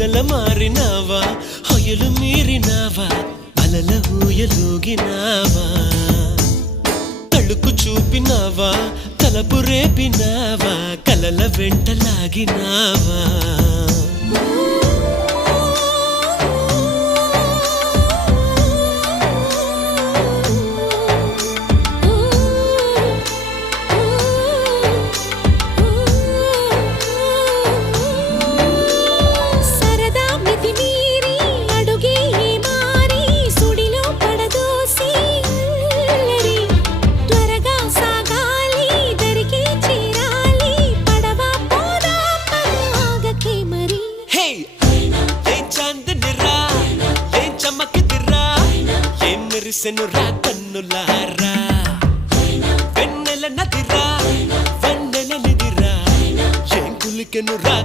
పగల మారినావా హొయలు మీరినావా అలల ఊయలూగినావా తళుకు చూపినావా తలపు రేపినావా కలల వెంటలాగినావా మెరిసెనురా కన్నులారా వెన్నెల నదిరా వెన్నెల నిదిరా ఏం కులికెనురా